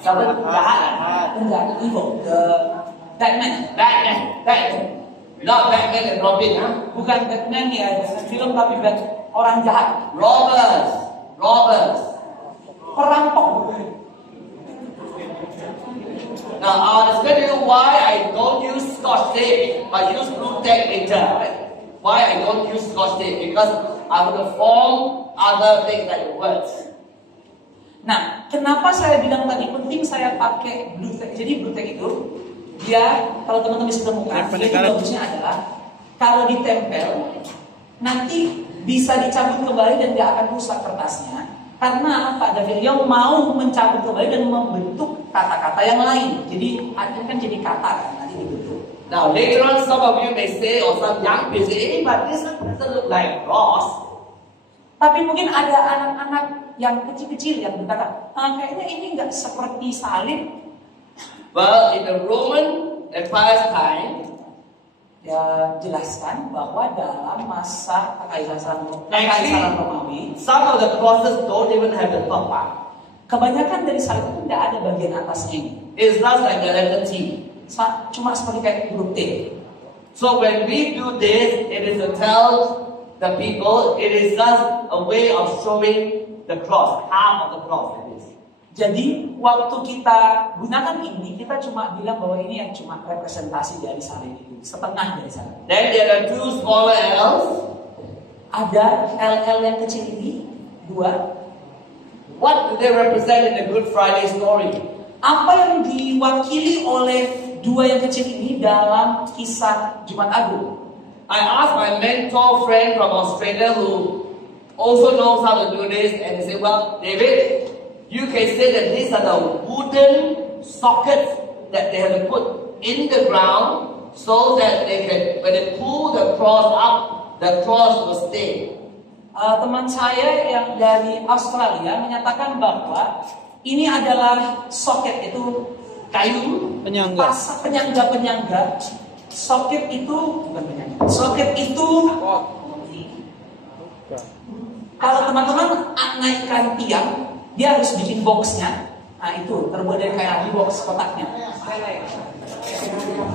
Siapa penjahat? Penjahat, evil. The Batman. Not Batman and Robin, huh? Bukan Batman ya, film tapi orang jahat. Robbers. Perampok. Now I'll explain to you why I don't use Scotch tape, but use blue tape later. Right? Why I don't use Scotch tape? Because I would have formed other things like words. Nah, kenapa saya bilang tadi penting saya pakai blue tape? Jadi blue tape itu dia, kalau teman-teman bisa temukan, dia itu bagusnya adalah kalau ditempel nanti bisa dicabut kembali dan tidak akan rusak kertasnya. Karena Pak David Young mau mencabut kembali dan membentuk kata-kata yang lain. Jadi kan jadi kata kan nanti dibentuk. Now later on, some of you may say, or some young people say, but this doesn't look like cross. Tapi mungkin ada anak-anak yang kecil-kecil yang berkata, kayaknya ini nggak seperti salib. Well, in the Roman Empire's time, ya jelaskan bahwa dalam masa kekaisaran Romawi, some of the crosses don't even have the top part. Kebanyakan dari salib itu tidak ada bagian atasnya ini. It's just like the letter T. Cuma seperti kayak huruf T. So when we do this, it is to tell the people, it is just a way of showing the cross, half of the cross. Jadi waktu kita gunakan ini, kita cuma bilang bahwa ini yang cuma representasi dari salib itu, setengah dari salib. Then there are two smaller L's. Ada LL yang kecil ini, dua. What do they represent in the Good Friday story? Apa yang diwakili oleh dua yang kecil ini dalam kisah Jumat Agung? I asked my mentor friend from Australia who also knows how to do this, and he said, well, David, you can say that these are the wooden sockets that they have to put in the ground so that they can, when they pull the cross up, the cross will stay. Teman saya yang dari Australia menyatakan bahwa ini adalah soket itu kayu, penyangga. Soket itu bukan penyangga. Soket itu kalau teman-teman naikkan tiang, dia harus bikin boxnya. Nah itu terbuat dari kayak box kotaknya.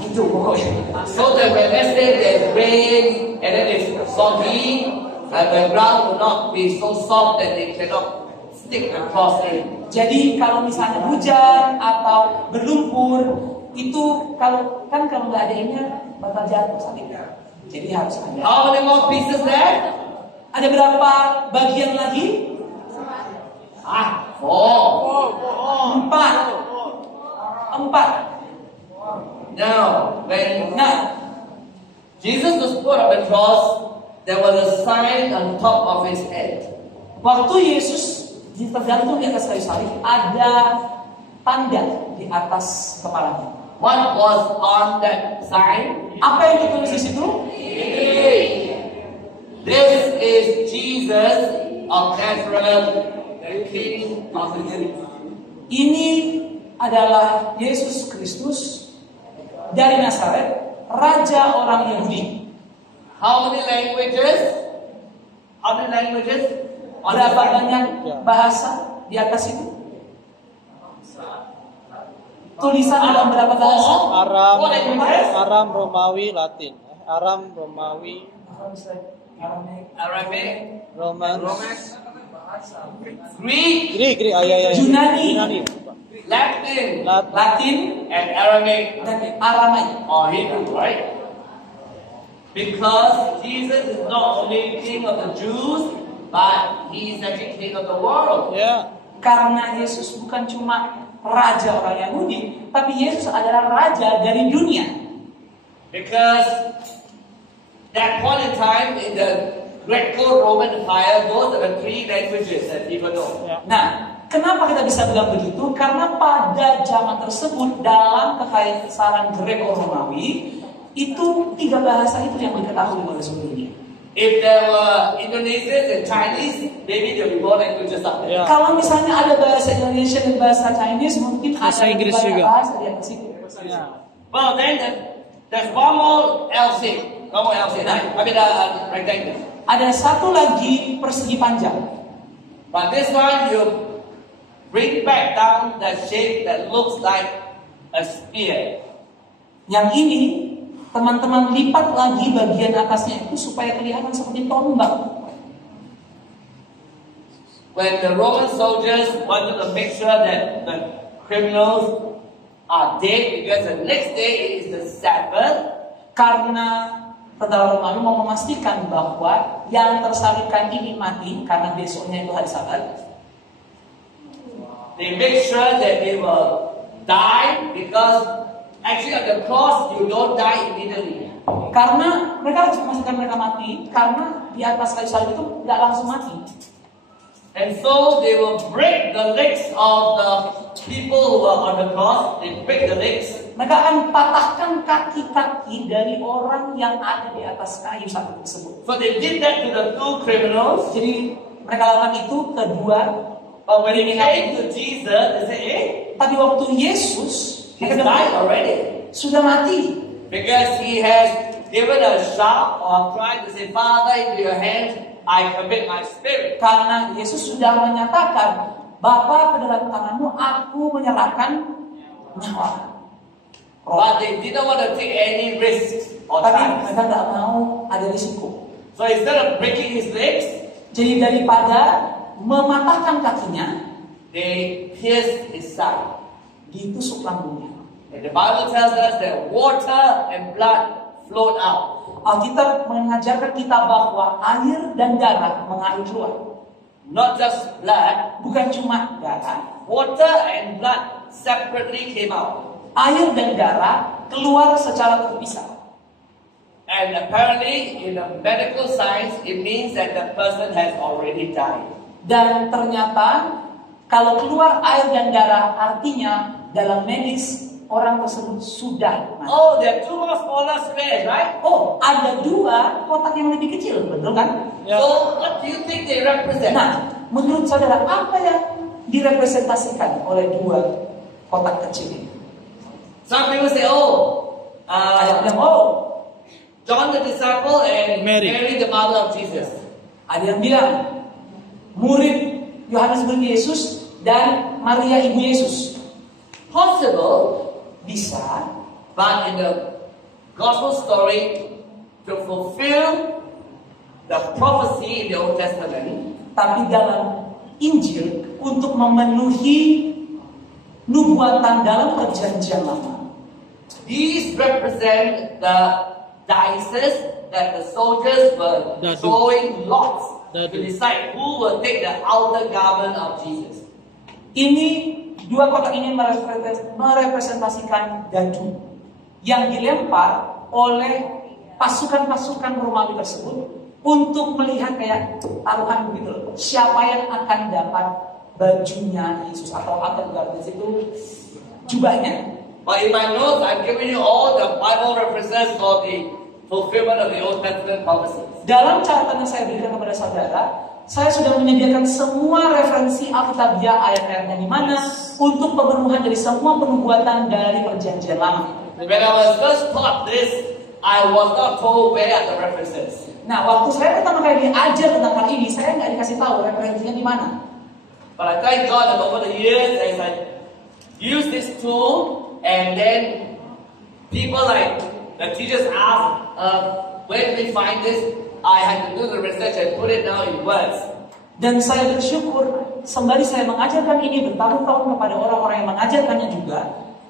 Itu pokoknya. So that when let's say there's rain and then it's soggy, and the ground will not be so soft that they cannot stick the cross in. Jadi kalau misalnya hujan atau berlumpur, itu kalau nggak ada ini bakal jatuh salibnya. Jadi harus ada. How many more pieces there? Ada berapa bagian lagi? Empat. Now, when Jesus was put on the cross, there was a sign on top of his head. Waktu Yesus tergantung di atas kayu salib, ada tanda di atas kepalanya. What was on that sign? Apa yang ditulis di situ? This is Jesus of Nazareth, the King of the Jews. Ini adalah Yesus Kristus dari Nazaret, Raja orang Yahudi. How many languages? Berapa banyak bahasa di atas itu? Tulisan dalam berapa bahasa? Aram, Romawi, Latin. Aram, Romawi, Arabic, Roman, Greek, Yunani, Latin, and Aramaic. Dan Aramai. Or Hebrew, right? Because Jesus is not only King of the Jews, but He is actually King of the world. Ya. Karena Yesus bukan cuma Raja orang Yahudi, tapi Yesus adalah Raja dari dunia. Because that point in time in the Greco-Roman Empire, those are the three languages that people know. Nah, kenapa kita bisa bilang begitu? Karena pada zaman tersebut dalam kekaisaran Greco-Romawi itu tiga bahasa itu yang diketahui oleh seluruh dunia. If there were Indonesians and Chinese, maybe there will be more languages out there. Kalau misalnya ada bahasa Indonesia dan bahasa Chinese, mungkin bahasa ada Inggris banyak juga. Bahasa di atas itu. Well, then there's one more L shape. Rectangle. Ada satu lagi persegi panjang. But this one, you bring back down that shape that looks like a spear. Yang ini teman-teman lipat lagi bagian atasnya itu supaya kelihatan seperti tombak. When the Roman soldiers wanted to make sure that the criminals are dead because the next day is the Sabbath, Karena tentara Romawi mau memastikan bahwa yang tersalibkan ini mati karena besoknya itu hari Sabat. they make sure that they will die because actually on the cross you don't die immediately. Karena mereka harus memastikan mereka mati karena di atas kayu salib itu nggak langsung mati. And so they will break the legs of the people who are on the cross. They break the legs. Mereka akan patahkan kaki-kaki dari orang yang ada di atas kayu salib tersebut. So they did that to the two criminals. Jadi mereka lakukan itu kedua. But when they came to Jesus, they said, "Eh, Tapi waktu Yesus he's died already." sudah mati. Because he has given a shout or cry to say, "Father, into your hands I commit my spirit." Karena Yesus sudah menyatakan, Bapa, ke dalam tanganmu aku menyerahkan nyawa. But they didn't want to take any risks or Tapi time. mereka nggak mau ada risiko. So instead of breaking his legs, Jadi daripada mematahkan kakinya, they pierced his side. ditusuk lambungnya. And the Bible tells us that water and blood flowed out. Alkitab mengajarkan kita bahwa air dan darah mengalir keluar. Not just blood, Bukan cuma darah, water and blood separately came out. air dan darah keluar secara terpisah. And apparently, in the medical science, it means that the person has already died. Dan ternyata kalau keluar air dan darah artinya dalam medis orang tersebut sudah mati. Oh, there are two more smaller squares, right? Oh, ada dua kotak yang lebih kecil, betul kan? Ya. So, what do you think they represent? Nah, menurut saudara apa yang direpresentasikan oleh dua kotak kecil ini? Some people say, oh, Ada yang bilang, John the disciple and Mary. Mary the mother of Jesus. ada yang bilang murid Yohanes murid Yesus dan Maria ibu Yesus. Possible, Bisa, but in the gospel story, to fulfill the prophecy in the Old Testament, tapi dalam Injil untuk memenuhi nubuatan dalam perjanjian lama. these represent the dices that the soldiers were Dadu. throwing lots to Dadu. decide who will take the outer garment of Jesus. Ini dua kotak ini merepresentasikan dadu yang dilempar oleh pasukan-pasukan Romawi tersebut untuk melihat kayak taruhan gitu loh. Siapa yang akan dapat bajunya Yesus atau outer garment itu jubahnya. But in my notes, I'm giving you all the Bible references for the fulfillment of the Old Testament prophecies. Dalam catatan yang saya berikan kepada saudara, saya sudah menyediakan semua referensi Alkitabiah ayat-ayatnya di mana untuk pemenuhan dari semua penubuatan dari perjanjian lama. When I was first taught this, I was not told where are the references. Nah, waktu saya pertama kali diajar tentang hal ini, saya nggak dikasih tahu referensinya di mana. But I thank God that over the years, as I use this tool, and then people like the teachers ask, where did we find this? I had to do the research and put it down in words. Dan saya bersyukur, sembari saya mengajarkan ini bertahun-tahun kepada orang-orang yang mengajarkannya juga,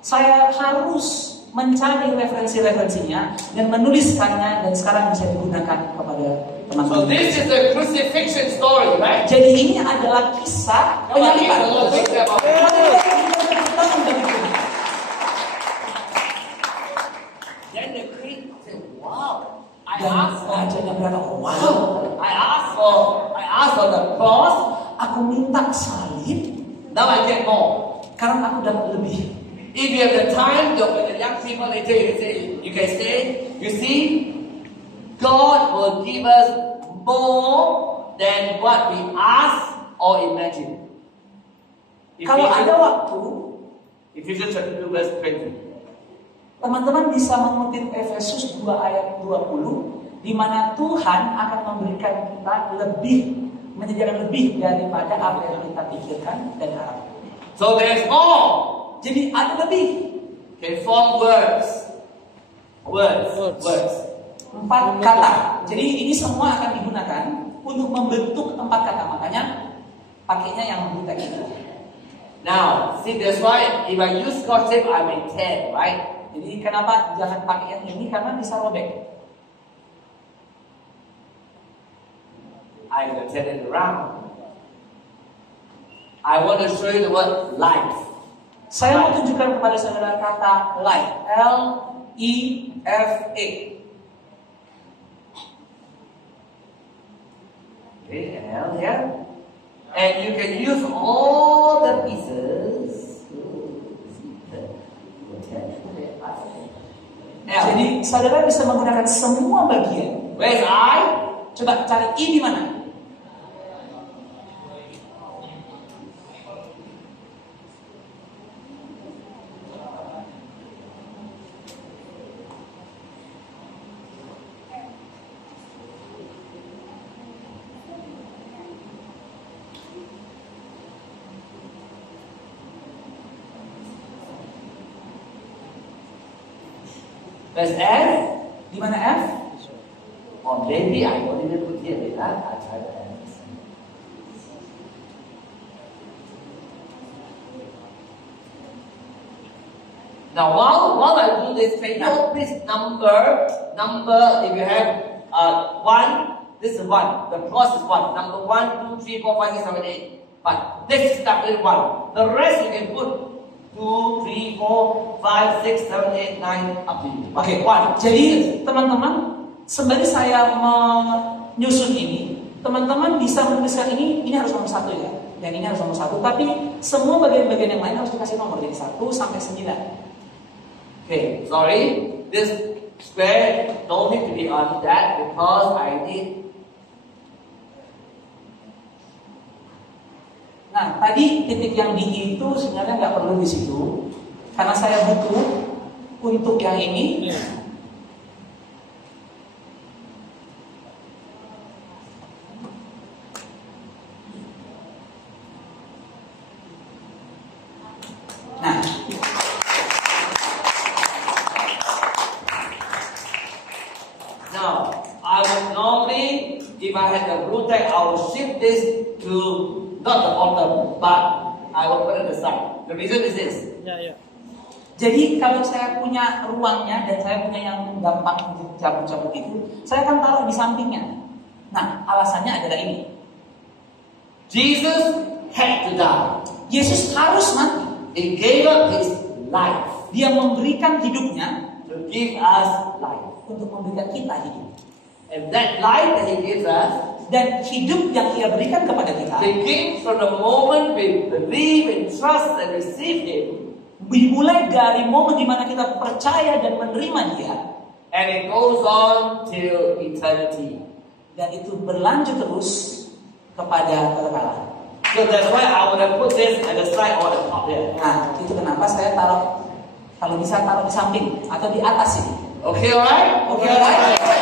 saya harus mencari referensi-referensinya dan menuliskannya dan sekarang bisa digunakan kepada So teman-teman. this is the crucifixion story, right? Jadi ini adalah kisah penyaliban. Then the priest said, wow. I Dan asked rajanya berkata, wow, I asked for the cross. aku minta salib Now I get more. karena aku dapat lebih. If you have the time, when the young people later you can say, you see, God will give us more than what we ask or imagine. Kalau ada waktu, Ephesians chapter 2 verse 20. teman-teman bisa mengutip Efesus 2 ayat 20, di mana Tuhan akan memberikan kita lebih, menyediakan lebih daripada apa yang kita pikirkan dan harapkan. So there's more. Jadi ada lebih. Can form words. Words. 4 kata. Jadi ini semua akan digunakan untuk membentuk 4 kata. Makanya pakainya yang blue tag itu. Now, see that's why if I use Scotch tape, I make 10, right? Jadi kenapa jangan pakai yang ini? Karena bisa robek. I'm going to turn it around. I want to show you the word life. Saya mau tunjukkan kepada saudara kata life. L-I-F-E. Okay, L here. And you can use all the pieces. L. Jadi saudara bisa menggunakan semua bagian. Where's I? Coba cari I di mana? Where's F? Di mana F? Or maybe I don't even put here. Wait, I try the F. Now, while I do this, can you please number? If you have 1, this is 1. The cross is 1. Number 1, 2, 3, 4, 5, 6, 7, 8. But this is start with 1. The rest you can put 2, 3, 4, 5, 6, 7, 8, 9, up to you. Oke, 1. Jadi teman-teman, sembari saya menyusun ini, teman-teman bisa menuliskan ini harus nomor 1 ya. Dan ini harus nomor 1. Tapi semua bagian-bagian yang lain harus dikasih nomor. Jadi 1 sampai 9. Okay, sorry. This square don't need to be on that because I need. Nah, tadi titik yang di itu sebenarnya nggak perlu di situ, karena saya butuh untuk yang ini. Nah, Now, I would normally, if I had the blue tag, I would shift this to not the bottom, but I will put it aside. The reason is this. Ya. jadi kalau saya punya ruangnya dan saya punya yang gampang untuk cabut-cabut itu, saya akan taruh di sampingnya. Nah, alasannya adalah ini. Jesus had to die. Yesus harus mati. He gave up his life Dia memberikan hidupnya to give us life. untuk memberikan kita hidup. And that life that he gives us Dan hidup yang Ia berikan kepada kita begins from the moment we believe and trust and receive him. dimulai dari momen di mana kita percaya dan menerima Dia, And it goes on till eternity. dan itu berlanjut terus kepada kekekalan. So that's why I would have put this at the side or the top here. Nah, itu kenapa saya taruh, kalau bisa taruh di samping atau di atas ini. Okay, alright? Oke, alright?